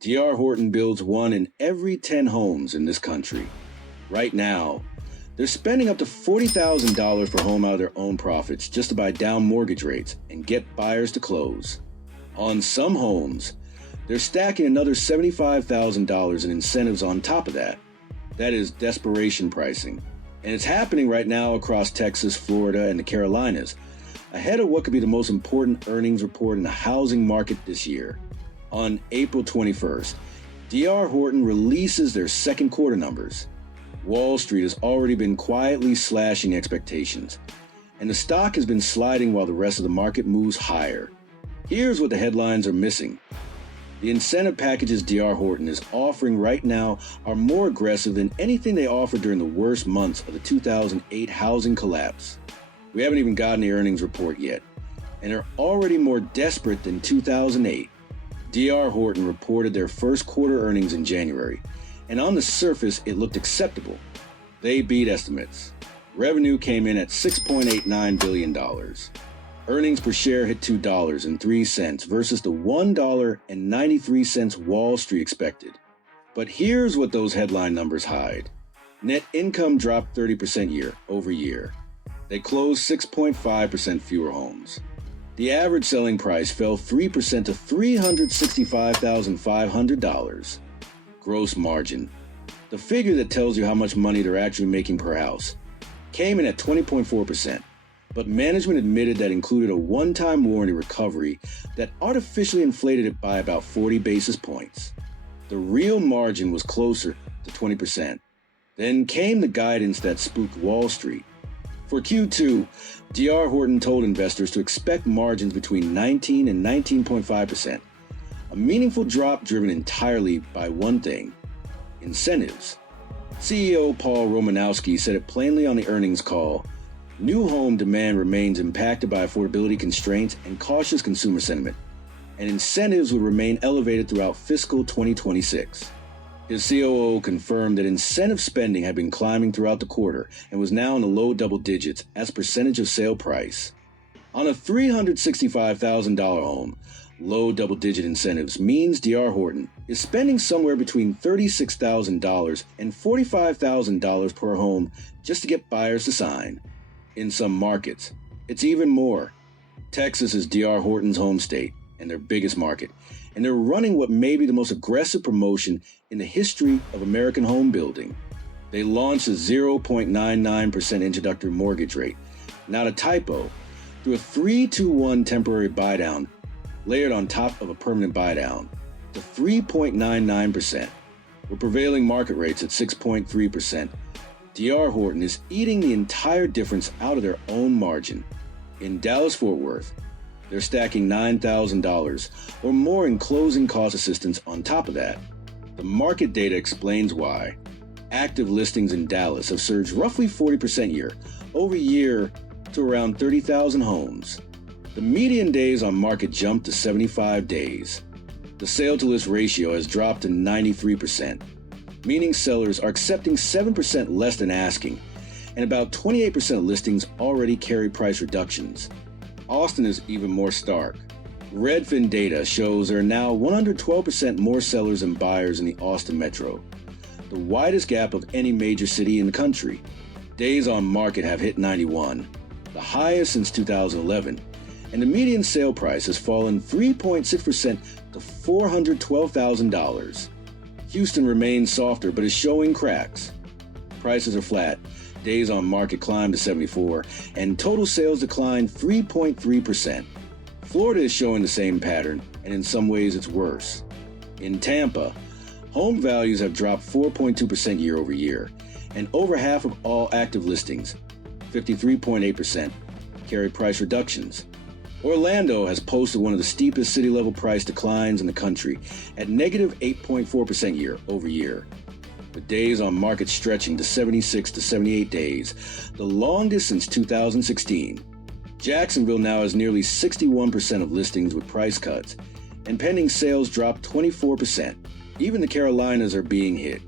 D.R. Horton builds one in every 10 homes in this country. Right now, they're spending up to $40,000 per home out of their own profits just to buy down mortgage rates and get buyers to close. On some homes, they're stacking another $75,000 in incentives on top of that. That is desperation pricing. And it's happening right now across Texas, Florida, and the Carolinas, ahead of what could be the most important earnings report in the housing market this year. On April 21st, D.R. Horton releases their second quarter numbers. Wall Street has already been quietly slashing expectations, and the stock has been sliding while the rest of the market moves higher. Here's what the headlines are missing. The incentive packages D.R. Horton is offering right now are more aggressive than anything they offered during the worst months of the 2008 housing collapse. We haven't even gotten the earnings report yet, and they're already more desperate than 2008. D.R. Horton reported their first quarter earnings in January, and on the surface it looked acceptable. They beat estimates. Revenue came in at $6.89 billion. Earnings per share hit $2.03 versus the $1.93 Wall Street expected. But here's what those headline numbers hide. Net income dropped 30% year over year. They closed 6.5% fewer homes. The average selling price fell 3% to $365,500. Gross margin, the figure that tells you how much money they're actually making per house, came in at 20.4%. But management admitted that included a one-time warranty recovery that artificially inflated it by about 40 basis points. The real margin was closer to 20%. Then came the guidance that spooked Wall Street. For Q2, D.R. Horton told investors to expect margins between 19 and 19.5%, a meaningful drop driven entirely by one thing: incentives. CEO Paul Romanowski said it plainly on the earnings call. New home demand remains impacted by affordability constraints and cautious consumer sentiment, and incentives will remain elevated throughout fiscal 2026. His COO confirmed that incentive spending had been climbing throughout the quarter and was now in the low double digits as percentage of sale price. On a $365,000 home, low double-digit incentives means D.R. Horton is spending somewhere between $36,000 and $45,000 per home just to get buyers to sign. In some markets, it's even more. Texas is D.R. Horton's home state and their biggest market, and they're running what may be the most aggressive promotion in the history of American home building. They launched a 0.99% introductory mortgage rate, not a typo, through a 3-2-1 temporary buydown layered on top of a permanent buydown to 3.99%. With prevailing market rates at 6.3%, D.R. Horton is eating the entire difference out of their own margin. In Dallas-Fort Worth, they're stacking $9,000 or more in closing cost assistance on top of that. The market data explains why. Active listings in Dallas have surged roughly 40% year over year to around 30,000 homes. The median days on market jumped to 75 days. The sale-to-list ratio has dropped to 93%, meaning sellers are accepting 7% less than asking, and about 28% of listings already carry price reductions. Austin is even more stark. Redfin data shows there are now 112% more sellers than buyers in the Austin metro, the widest gap of any major city in the country. Days on market have hit 91, the highest since 2011, and the median sale price has fallen 3.6% to $412,000. Houston remains softer but is showing cracks. Prices are flat, days on market climbed to 74, and total sales declined 3.3%. Florida is showing the same pattern, and in some ways it's worse. In Tampa, home values have dropped 4.2% year over year, and over half of all active listings, 53.8%, carry price reductions. Orlando has posted one of the steepest city-level price declines in the country at negative 8.4% year over year, with days on market stretching to 76 to 78 days, the longest since 2016. Jacksonville now has nearly 61% of listings with price cuts, and pending sales dropped 24%. Even the Carolinas are being hit.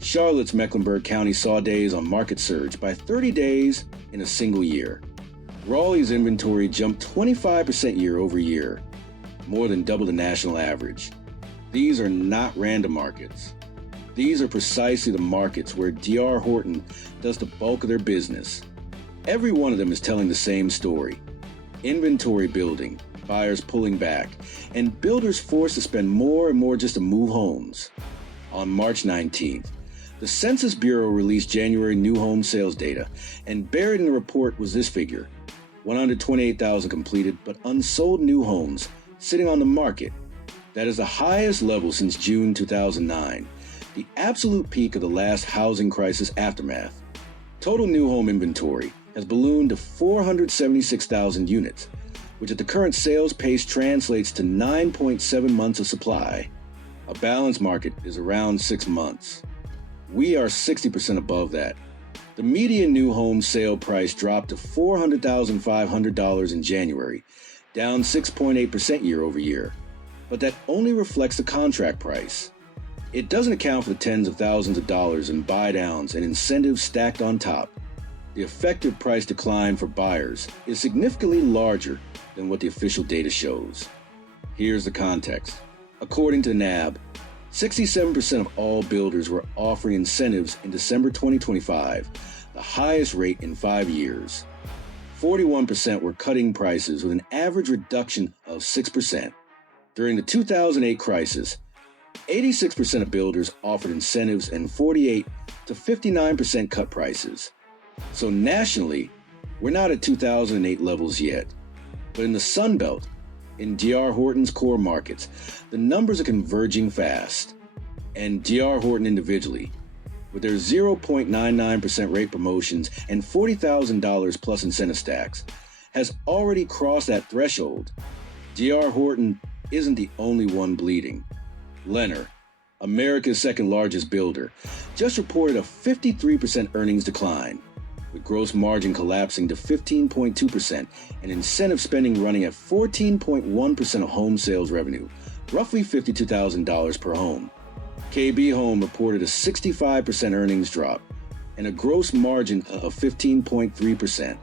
Charlotte's Mecklenburg County saw days on market surge by 30 days in a single year. Raleigh's inventory jumped 25% year over year, more than double the national average. These are not random markets. These are precisely the markets where D.R. Horton does the bulk of their business. Every one of them is telling the same story. Inventory building, buyers pulling back, and builders forced to spend more and more just to move homes. On March 19th, the Census Bureau released January new home sales data, and buried in the report was this figure: 128,000 completed but unsold new homes sitting on the market. That is the highest level since June 2009, the absolute peak of the last housing crisis aftermath. Total new home inventory has ballooned to 476,000 units, which at the current sales pace translates to 9.7 months of supply. A balanced market is around 6 months. We are 60% above that. The median new home sale price dropped to $400,500 in January, down 6.8% year over year. But that only reflects the contract price. It doesn't account for the tens of thousands of dollars in buy-downs and incentives stacked on top. The effective price decline for buyers is significantly larger than what the official data shows. Here's the context. According to NAB, 67% of all builders were offering incentives in December 2025, the highest rate in 5 years. 41% were cutting prices with an average reduction of 6%. During the 2008 crisis, 86% of builders offered incentives and 48 to 59% cut prices. So nationally, we're not at 2008 levels yet. But in the Sun Belt, in D.R. Horton's core markets, the numbers are converging fast. And D.R. Horton individually, with their 0.99% rate promotions and $40,000 plus incentive stacks, has already crossed that threshold. D.R. Horton isn't the only one bleeding. Lennar, America's second largest builder, just reported a 53% earnings decline, with gross margin collapsing to 15.2% and incentive spending running at 14.1% of home sales revenue, roughly $52,000 per home. KB Home reported a 65% earnings drop and a gross margin of 15.3%.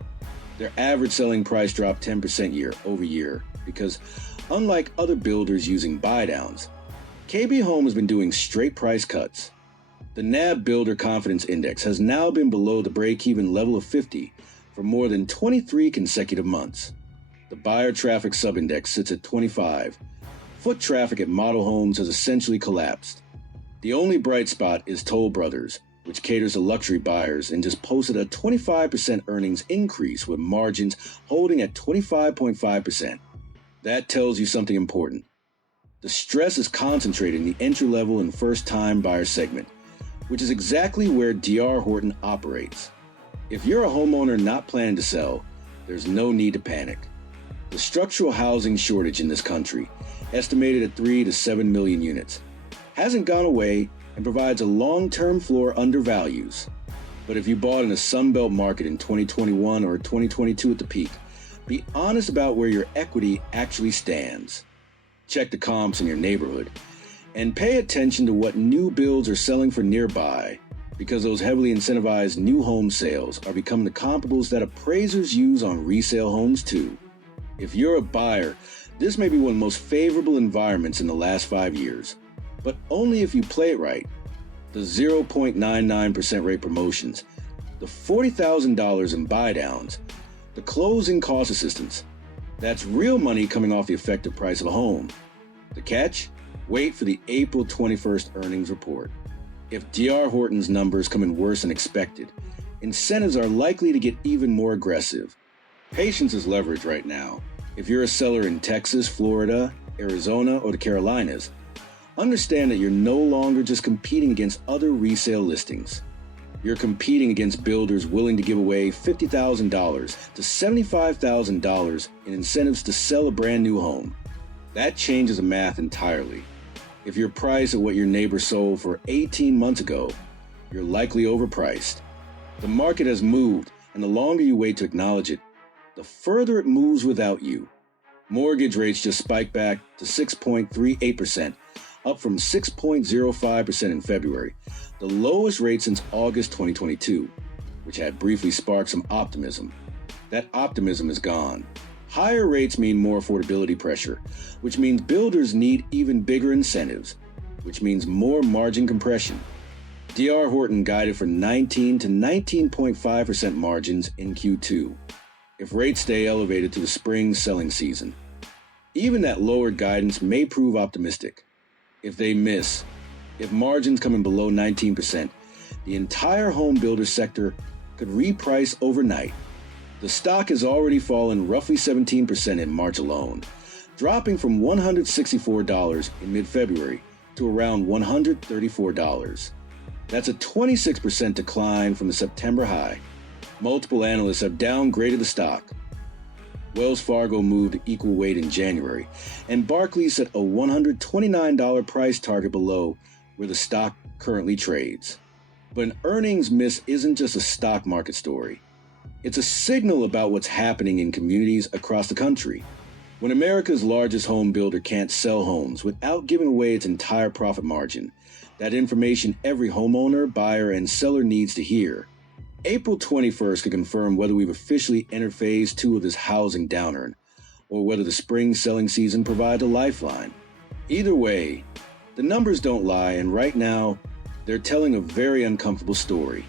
Their average selling price dropped 10% year over year because, unlike other builders using buy-downs, KB Home has been doing straight price cuts. The NAB Builder Confidence Index has now been below the break-even level of 50 for more than 23 consecutive months. The buyer traffic subindex sits at 25. Foot traffic at model homes has essentially collapsed. The only bright spot is Toll Brothers, which caters to luxury buyers and just posted a 25% earnings increase with margins holding at 25.5%. That tells you something important. The stress is concentrated in the entry-level and first-time buyer segment, which is exactly where D.R. Horton operates. If you're a homeowner not planning to sell, there's no need to panic. The structural housing shortage in this country, estimated at 3 to 7 million units, hasn't gone away and provides a long-term floor under values. But if you bought in a Sunbelt market in 2021 or 2022 at the peak, be honest about where your equity actually stands. Check the comps in your neighborhood, and pay attention to what new builds are selling for nearby, because those heavily incentivized new home sales are becoming the comparables that appraisers use on resale homes too. If you're a buyer, this may be one of the most favorable environments in the last 5 years, but only if you play it right. The 0.99% rate promotions, the $40,000 in buy-downs, the closing cost assistance, that's real money coming off the effective price of a home. The catch? Wait for the April 21st earnings report. If D.R. Horton's numbers come in worse than expected, incentives are likely to get even more aggressive. Patience is leverage right now. If you're a seller in Texas, Florida, Arizona, or the Carolinas, understand that you're no longer just competing against other resale listings. You're competing against builders willing to give away $50,000 to $75,000 in incentives to sell a brand new home. That changes the math entirely. If you're priced at what your neighbor sold for 18 months ago, you're likely overpriced. The market has moved, and the longer you wait to acknowledge it, the further it moves without you. Mortgage rates just spiked back to 6.38%, up from 6.05% in February, the lowest rate since August 2022, which had briefly sparked some optimism. That optimism is gone. Higher rates mean more affordability pressure, which means builders need even bigger incentives, which means more margin compression. D.R. Horton guided for 19 to 19.5% margins in Q2, if rates stay elevated through the spring selling season. Even that lowered guidance may prove optimistic. If they miss, if margins come in below 19%, the entire home builder sector could reprice overnight. The stock has already fallen roughly 17% in March alone, dropping from $164 in mid-February to around $134. That's a 26% decline from the September high. Multiple analysts have downgraded the stock. Wells Fargo moved equal weight in January, and Barclays set a $129 price target below where the stock currently trades. But an earnings miss isn't just a stock market story. It's a signal about what's happening in communities across the country. When America's largest home builder can't sell homes without giving away its entire profit margin, that information every homeowner, buyer, and seller needs to hear. April 21st could confirm whether we've officially entered phase 2 of this housing downturn, or whether the spring selling season provides a lifeline. Either way, the numbers don't lie, and right now, they're telling a very uncomfortable story.